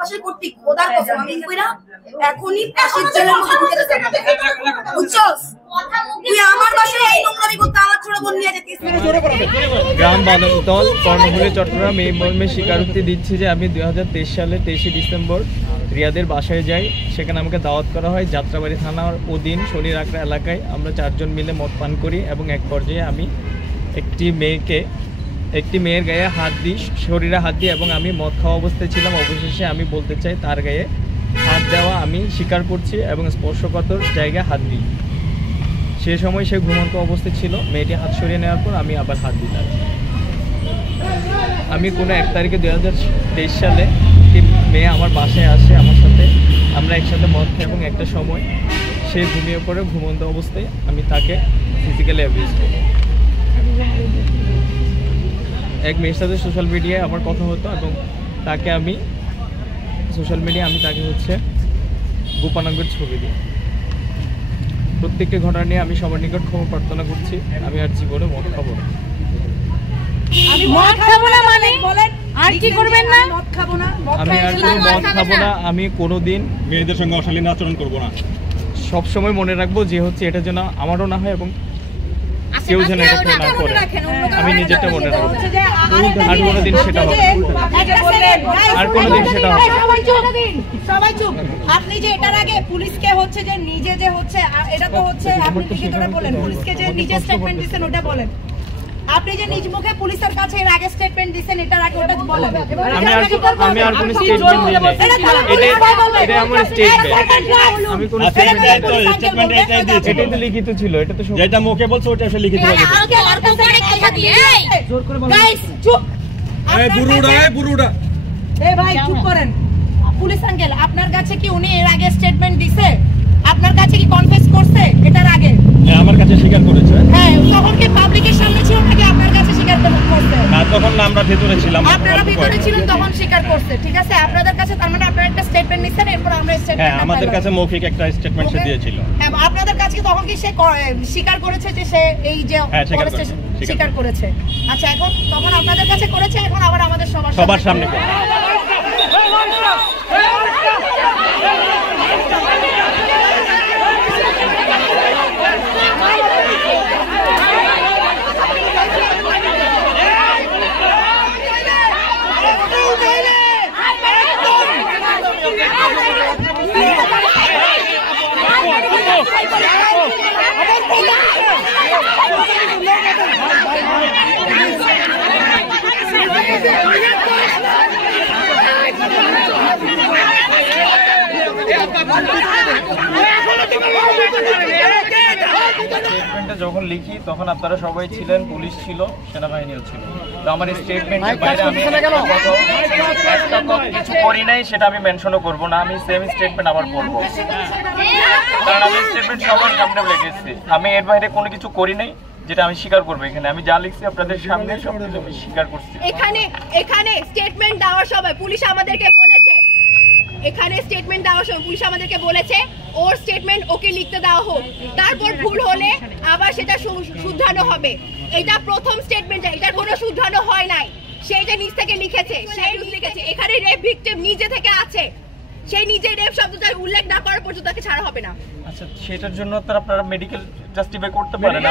বাসায় করতে খোদার কসম আমি কইরা এখনি ফাঁসির জেলের মধ্যে ঢুকে যেতে বুঝছস তুই আমার বাসায় এই নোংরামি করতে আমার ছোট বোন নিয়ে যেতিস গ্রাম বাদল কর্ণফুলী চট্টগ্রাম এই মর্মে স্বীকারোক্তি দিচ্ছি যে আমি 2023 সালে 23 ডিসেম্বর রিয়াদের বাসায় যাই। সেখানে আমাকে দাওয়াত করা হয় যাত্রাবাড়ি থানার অধীন শনির আকড়া এলাকায়। আমরা 4 জন মিলে মদ পান করি এবং এক পর্যায়ে আমি একটি মেয়ের গায়ে হাত দিই, শরীরে হাত দিই এবং আমি মদ খাওয়া অবস্থায় ছিলাম। অবশেষে আমি বলতে চাই তার গায়ে হাত দেওয়া আমি স্বীকার করছি এবং স্পর্শকাতর জায়গায় হাত দিই। সে সময় সে ঘুমন্ত অবস্থায় ছিল। মেয়েটি হাত সরিয়ে নেওয়ার পর আমি আবার হাত দিই। আমি কোনো 1 তারিখে 2023 সালে একটি মেয়ে আমার বাসায় আসে আমার সাথে, আমরা একসাথে মদ খাই এবং একটা সময় সে ঘুমিয়ে পড়ে। ঘুমন্ত অবস্থায় আমি তাকে ফিজিক্যালি অ্যাবিউজ করি। এক মেয়ের সাথে সোশ্যাল মিডিয়ায় আমার কথা হতো এবং তাকে আমি সোশ্যাল মিডিয়ায় তাকে গোপানাঙ্গের ছবি দিই। প্রত্যেকটি ঘটনা নিয়ে আমি সবার নিকট ক্ষমা প্রার্থনা করছি। আমি আর জীবনে মদ খাবো না। আমি মদ খাবো না মানে বলেন আর কি করবেন না? মদ খাবো না, আমি আর কোনো মদ খাবো না। আমি কোনোদিন মেয়েদের সঙ্গে অশালীন আচরণ করবো না। সব সময় মনে রাখবো যে এটা যেন আমারও না হয় এবং কেউ যেন এটা না করে। আমি নিজেরটা মনে রাখবো, আর কোনোদিন সেটা হবে আর কোনোদিন সেটা হবে। সবাই চুপ। আপনি যে এটার আগে পুলিশকে যে নিজে যে এটা তো আপনি লিখিত করে বলেন, পুলিশকে যে নিজে স্টেটমেন্ট দিবেন ওটা বলেন। আপনি যে নিজ মুখে পুলিশের কাছে এর আগে স্টেটমেন্ট দিবেন এটার আগে ওটা বলেন। আমি আর কোনো স্টেটমেন্ট দিই না। এটা আমার স্টেটমেন্ট। আমি কোনো স্টেটমেন্ট এটাই দিয়েছি। এটা তো লিখিত ছিল। এটা তো যেটা মুখে বলছো ওটা আসলে লিখিত হবে। আগে আর কোথায় কথা দিয়ে এই জোর করে বলেন গাইস চুপ। এই বুড়ুড়া এই ভাই চুপ করেন। পুলিশ আঙ্কেল আপনার কাছে কি উনি এর আগে স্টেটমেন্ট দিছে? আপনার কাছে কি কনফেস করছে এটার আগে? হ্যাঁ আমার কাছে স্বীকার করেছে। হ্যাঁ তখন কি পাবলিকের সামনে ছিল নাকি আপনার কাছে স্বীকার করছে? না তখন না, আমরা ভিতরে ছিলাম। আপনারা ভিতরে ছিলেন তখন স্বীকার করছে। ঠিক আছে, আপনাদের কাছে তার মানে আপনারা একটা স্টেটমেন্ট নিছেন, এরপর আমরা স্টেটমেন্ট। হ্যাঁ আমাদের কাছে মৌখিক একটা স্টেটমেন্ট সে দিয়েছিল। হ্যাঁ আপনাদের কাছে কি তখন কি সে স্বীকার করেছে যে সে এই যে স্বীকার করেছে? আচ্ছা এখন তখন আপনাদের কাছে করেছে, এখন আবার আমাদের সবার সামনে করে। যখন লিখি তখন আপনারা সবাই ছিলেন, পুলিশ ছিল, সেনাবাহিনীও ছিল। তো আমার স্টেটমেন্টের বাইরে আমি কিছু করি নাই, সেটা আমি মেনশনও করবো না। আমি সেম স্টেটমেন্ট আবার পড়বো, কারণ আমি স্টেটমেন্ট সবার সামনে লিখেছি। আমি এর বাইরে কোনো কিছু করি নাই যেটা আমি স্বীকার করবো। এখানে আমি যা লিখছি আপনাদের সামনে সবকিছু আমি স্বীকার করছি। এখানে স্টেটমেন্ট দেওয়ার সময় পুলিশ আমাদেরকে বলেছে, ওর স্টেটমেন্ট ওকে লিখতে দেওয়া হোক, তারপর ভুল হলে আবার সেটা শুধরানো হবে। এটা প্রথম স্টেটমেন্ট, এটার কোনো শুধরানো হয় নাই। সেই যে নিজ থেকে লিখেছে, এখানে রেপ ভিকটিম নিজে থেকে আছে, সেই নিজে রেপ শব্দটা উল্লেখ না করার পর্যন্ত তাকে ছাড়া হবে না। আচ্ছা সেটার জন্য আপনারা মেডিকেল জাস্টিফাই করতে পারেন।